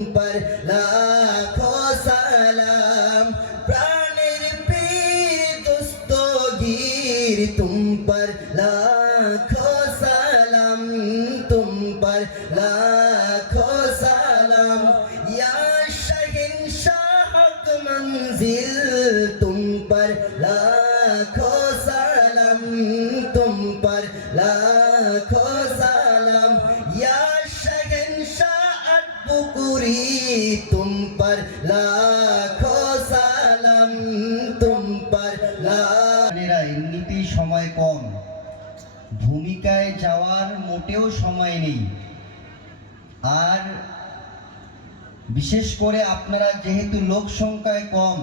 पर लाखों पुकुरी तुम पर लाखों সালাম তুম পর এরা এমনিতেই সময় কম ভূমিকায় যাওয়ার মোটেও সময় নেই আর বিশেষ করে আপনারা যেহেতু লোক সংখ্যায় কম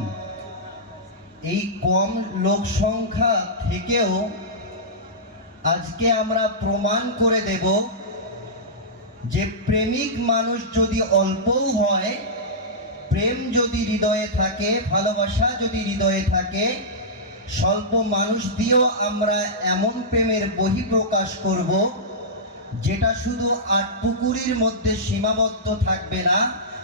এই কম লোক সংখ্যা থেকেও আজকে আমরা প্রমাণ করে দেব যে প্রেমিক মানুষ যদি অল্পও হয়, প্রেম যদি হৃদয়ে থাকে, ভালোবাসা যদি হৃদয়ে থাকে, স্বল্প মানুষ দিয়েও আমরা এমন প্রেমের বহিঃপ্রকাশ করব, যেটা শুধু আটপুকুরির মধ্যে সীমাবদ্ধ থাকবে না,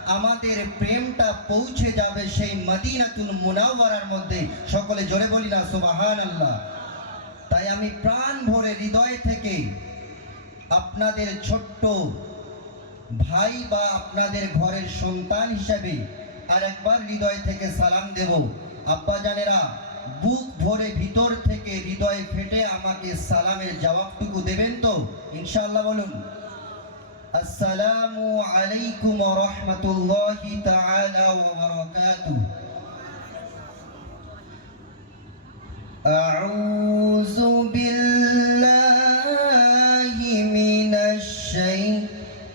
আমাদের প্রেমটা পৌঁছে যাবে সেই মদিনাতুল মুনাওয়ারার মধ্যে। সকলে জোরে বলি না সুবাহান আল্লাহ তাই আমি প্রাণ ভরে হৃদয় থেকে আপনাদের ছোট্ট ভাই বা আপনাদের ঘরের সন্তান হিসেবে আর একবার হৃদয় থেকে সালাম দেব। আব্বা জানেরা, বুক ভরে ভিতর থেকে হৃদয় ফেটে আমাকে সালামের জবাবটুকু দেবেন তো? ইনশাল্লাহ বলুন। আসসালামু আলাইকুম রহমতুল্লাহি তাআলা ওয়া বারাকাতু। আউযু বিল্লাহ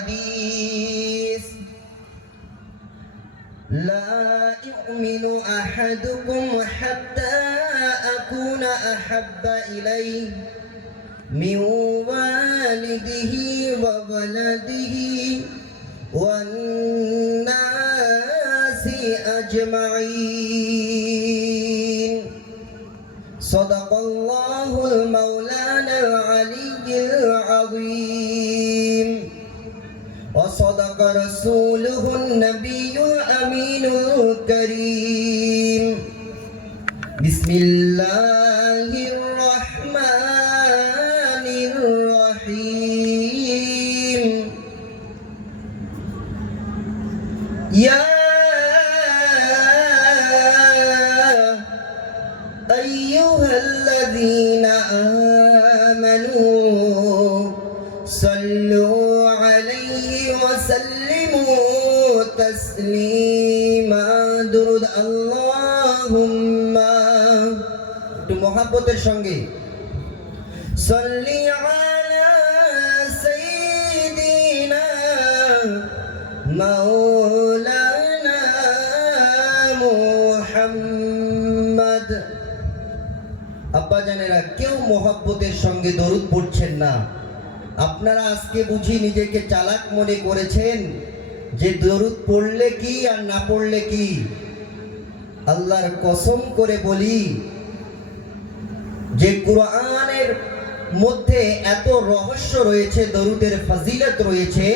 الحديث. لا يؤمن أحدكم حتى أكون أحب إليه من والده وولده والناس أجمعين. صدق الله وصدق رسوله النبي الأمين الكريم. بسم الله الرحمن তাসলিমা দুরুদ আল্লাহুম্মা একটু মহাব্বতের সঙ্গে। সল্লি আলা সাইয়্যিদিনা মাওলানা মুহাম্মদ আব্বা জানেরা, কেউ মহাব্বতের সঙ্গে দরুদ পড়ছেন না। আপনারা আজকে বুঝি নিজেকে চালাক মনে করেছেন? যে দরুদ পড়লে কি আর না পড়লে কি? আল্লাহর কসম করে বলি, যে কোরআনের মধ্যে এত রহস্য রয়েছে, দরুদের ফাজিলত রয়েছে,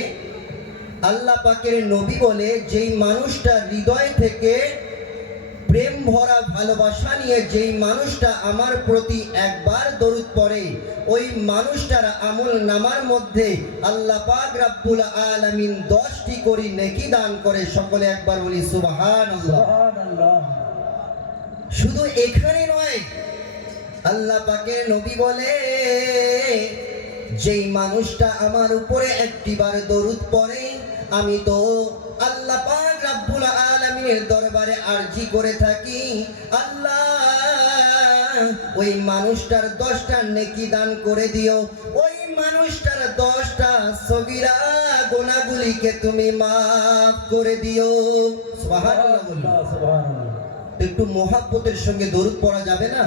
আল্লাহ পাকের নবী বলে, যেই মানুষটা হৃদয় থেকে প্রেম ভরা ভালোবাসা নিয়ে যেই মানুষটা আমার প্রতি একবার দরুদ পড়ে ওই মানুষটার আমল নামার মধ্যে আল্লাহ পাক রাব্বুল আলামিন দশটি করি নেকি দান করে। সকলে একবার বলি সুবহানাল্লাহ। সুবহানাল্লাহ। শুধু এখানে নয় আল্লাহ পাকের নবী বলে যেই মানুষটা আমার উপরে একটিবার দরুদ পড়ে আমি তো আল্লাহ পাক রাব্বুল আলামিনের দরবারে আরজি করে থাকি। আল্লাহ ওই মানুষটার দশটা নেকি দান করে দিও। ওই মানুষটার দশটা সবিরা গোনাগুলিকে তুমি মাফ করে দিও। একটু মহাব্বতের সঙ্গে দরুদ পড়া যাবে না?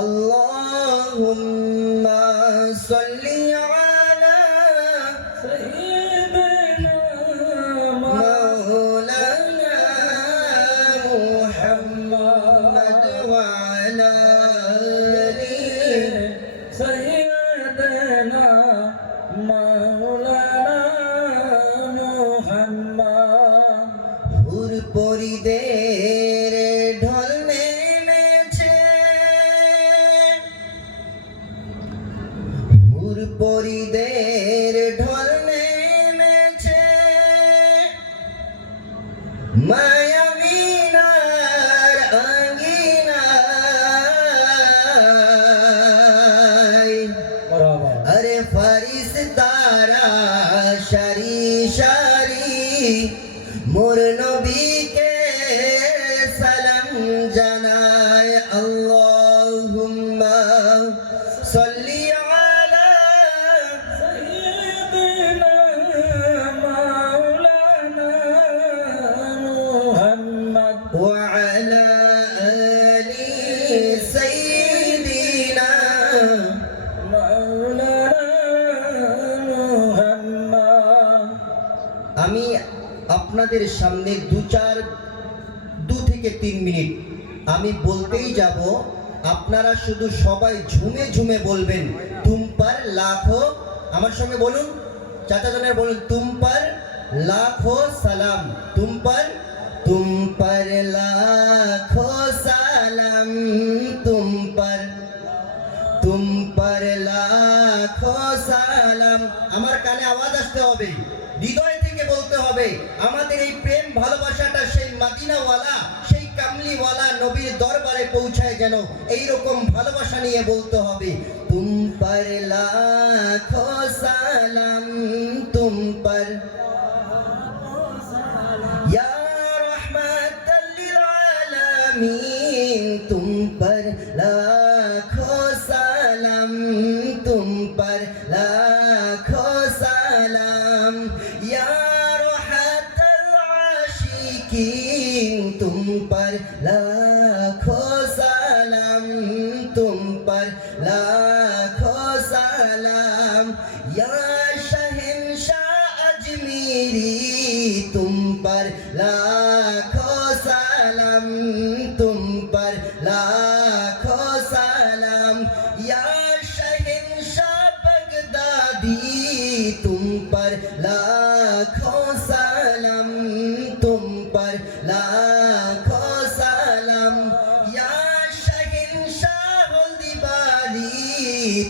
আল্লাহুম্মা সাল্লি আলা There. দু চার, দু থেকে তিন মিনিট, আমি বলতেই যাব, আপনারা শুধু সবাই ঝুমে ঝুমে বলবেন তুম পার লাখো, আমার সঙ্গে বলুন চাচা জনের বলুন তুম পার লাখো সালাম তুম পার তুম লাখো সালাম তুম পার তুম লাখো সালাম। আমার কানে আওয়াজ আসতে হবে, হৃদয় বলতে হবে। আমাদের এই প্রেম ভালোবাসাটা সেই মাদিনাওয়ালা, সেই কামলিওয়ালা নবীর দরবারে পৌঁছায় যেন এই রকম ভালোবাসা নিয়ে বলতে হবে। তুম পর লাখো সালাম, তুম পর लाखों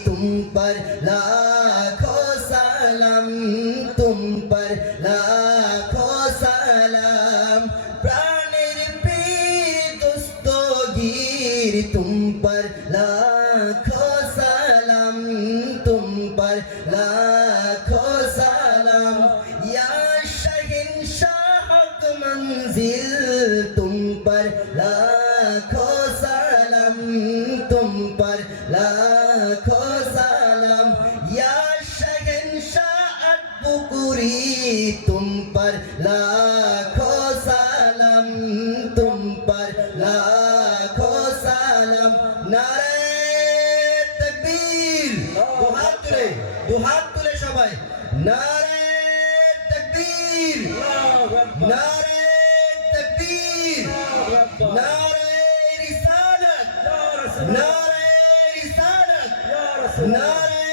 तुम पर लाखों सलाम तुम पर लाखों सलाम प्राणेर पीर दोस्तोगीर तुम पर लाखों सलाम तुम पर लाखों सलाम या शहनशाह हक मंजिल तुम पर लाखों सलाम तुम पर लाखों রাখো সালাম, ইয়া শহনশাহ পুকুরি, তুম পর লাখো সালাম, তুম পর লাখো সালাম। নারে তকবীর। দুহাত তুলে দুহাত তুলে সবাই। নারে তকবীর। নারে তকবীর। নারে রিসালাত। নারে নারে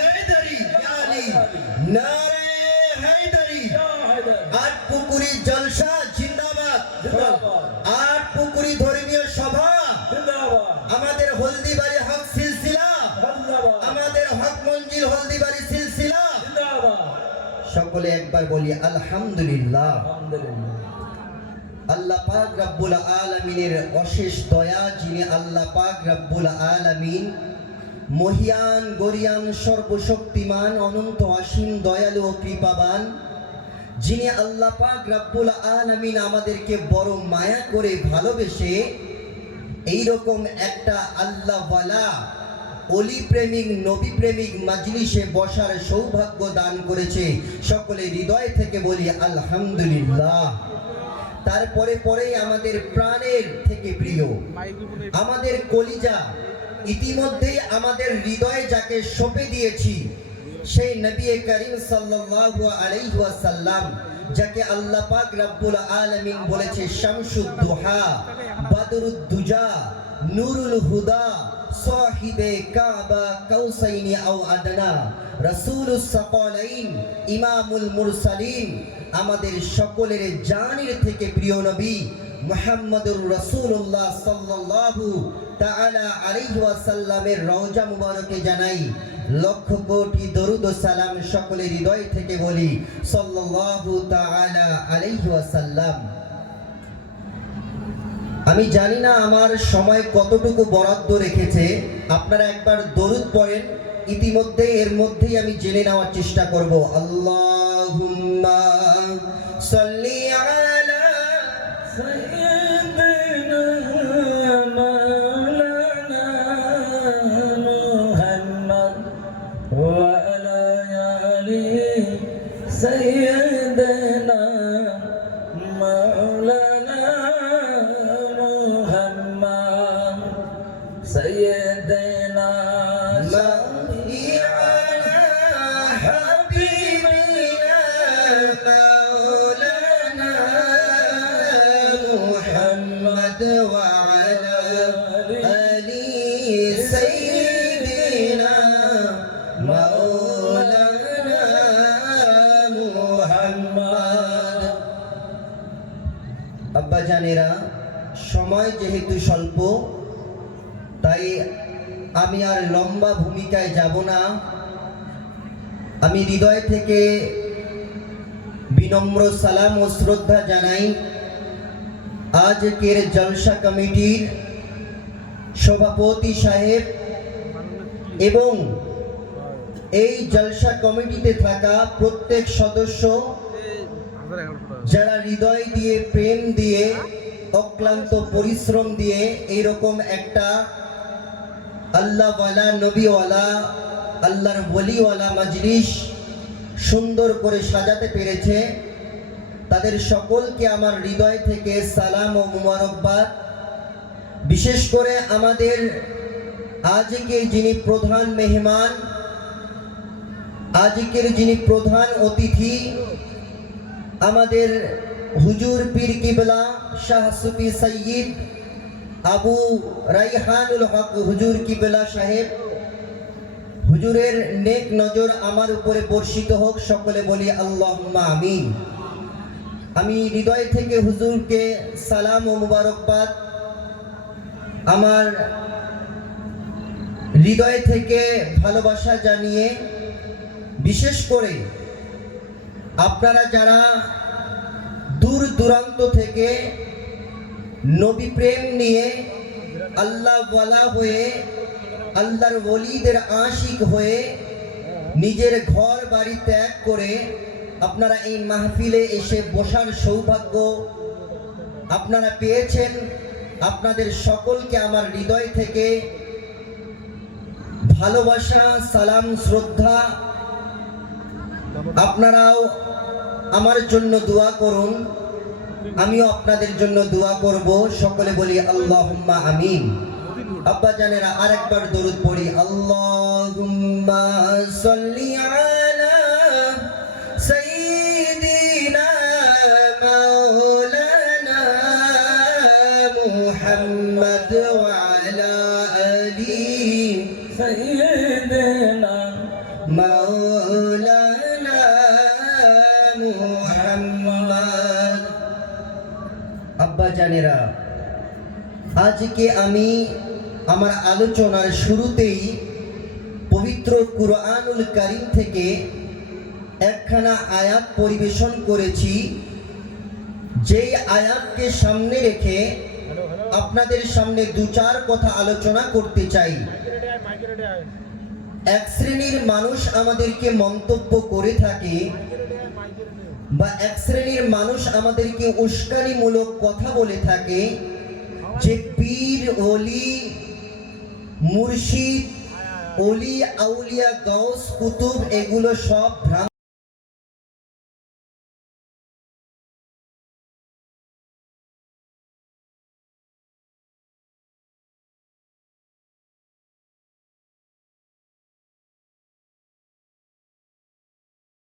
হায়দারি জালি নারে হায়দারি। আট পুকুরি জলসা জিন্দাবাদ। আট পুকুরি ধর্মীয় সভা। আমাদের হলদিবাড়ি হক সিলসিলা। আমাদের হক মঞ্জিল হলদিবাড়ি সিলসিলা। সকলে একবার বলি আলহামদুলিল্লাহ। আল্লাহ পাক রাব্বুল আলামিনের অশেষ দয়া যিনি আল্লাহ পাক রাব্বুল আলামিন মহিয়ান, গরিয়ান, সর্বশক্তিমান, অনন্ত অসীম দয়ালু ও কৃপাবান, যিনি আল্লাহ পাক রাব্বুল আলামিন আমাদেরকে বড় মায়া করে ভালোবেসে এইরকম একটা আল্লাহওয়ালা অলি প্রেমিক নবী প্রেমিক মাজলিসে বসার সৌভাগ্য দান করেছে। সকলে হৃদয় থেকে বলি আলহামদুলিল্লাহ। তারপরে পরেই আমাদের প্রাণের থেকে প্রিয়, আমাদের কলিজা ইতিমধ্যে আমাদের হৃদয়ে যাকে সঁপে দিয়েছি, সেই নবী করিম ওয়াসাল্লাম, যাকে আল্লাহ পাক রব্বুল আলামিন বলেছে শামসুদ দুহা নুরুল হুদা, সাহিবে কাবা, কাউসাইনি আও আদনা, রাসূলুস সাকালাইন, ইমামুল মুরসালিন, আমাদের সকলের জানের থেকে প্রিয় নবী মুহাম্মদুর রাসূলুল্লাহ সাল্লাল্লাহু তাআলা আলাইহি ওয়াসাল্লামের রওজা মুবারকে জানাই, লক্ষ কোটি দরুদ সালাম সকলের হৃদয় থেকে বলি, সাল্লাল্লাহু তাআলা আলাইহি ওয়াসাল্লাম। আমি জানি না আমার সময় কতটুকু বরাদ্দ রেখেছে, আপনারা একবার দরুদ পড়েন, ইতিমধ্যে এর মধ্যেই আমি জেনে নেওয়ার চেষ্টা করব। আল্লাহুম্মা সাল্লি আব্বা জানেরা সময় যেহেতু স্বল্প, তাই আমি আর লম্বা ভূমিকায় যাব না। আমি হৃদয় থেকে বিনম্র সালাম ও শ্রদ্ধা জানাই। আজকের জলসা কমিটির সভাপতি সাহেব এবং এই জলসা কমিটিতে থাকা প্রত্যেক সদস্য যারা হৃদয় দিয়ে, প্রেম দিয়ে, অক্লান্ত পরিশ্রম দিয়ে এইরকম একটা আল্লাহওয়ালা, নবীওয়ালা, আল্লাহর বলিওয়ালা মজলিস সুন্দর করে সাজাতে পেরেছে। তাদের সকলকে আমার হৃদয় থেকে সালাম ও মুবারকবাদ। বিশেষ করে আমাদের আজকে যিনি প্রধান মেহমান, আজকের যিনি প্রধান অতিথি আমাদের হুজুর পীর কিবলা শাহ সুফি সৈয়দ আবু রাইহানুল হক হুজুর কিবলা সাহেব, হুজুরের নেক নজর আমার উপরে বর্ষিত হোক, সকলে বলি আল্লাহ আমিন। আমি হৃদয় থেকে হুজুরকে সালাম ও মুবারকবাদ। আমার হৃদয় থেকে ভালোবাসা জানিয়ে বিশেষ করে আপনারা যারা দূর দূরান্ত থেকে নবী প্রেম নিয়ে আল্লাহ ওয়ালা হয়ে আল্লাহর ওলিদের আশিক হয়ে নিজের ঘর বাড়ি ত্যাগ করে আপনারা এই মাহফিলে এসে বসার সৌভাগ্য আপনারা পেয়েছেন। আপনাদের সকলকে আমার হৃদয় থেকে ভালোবাসা, সালাম, শ্রদ্ধা আপনারাও আমার জন্য দোয়া করুন। আমিও আপনাদের জন্য দোয়া করব। সকলে বলি আল্লাহ আমিন। আব্বা জানেরা আরেকবার দরুদ পড়ি, আল্লাহুম্মা আব্বা আজকে আমি আমার আলোচনার শুরুতেই পবিত্র কুরআনুল কারিম থেকে একখানা আয়াত পরিবেশন করেছি। যেই আয়াতকে সামনে রেখে আপনাদের সামনে দু চার কথা আলোচনা করতে চাই। এক শ্রেণির মানুষ আমাদেরকে মন্তব্য করে থাকে বা এক শ্রেণির মানুষ আমাদেরকে উস্কানিমূলক কথা বলে থাকে যে পীর অলি মুর্শিদ অলি আউলিয়া, গাউস, কুতুব, এগুলো সব ভ্রান্ত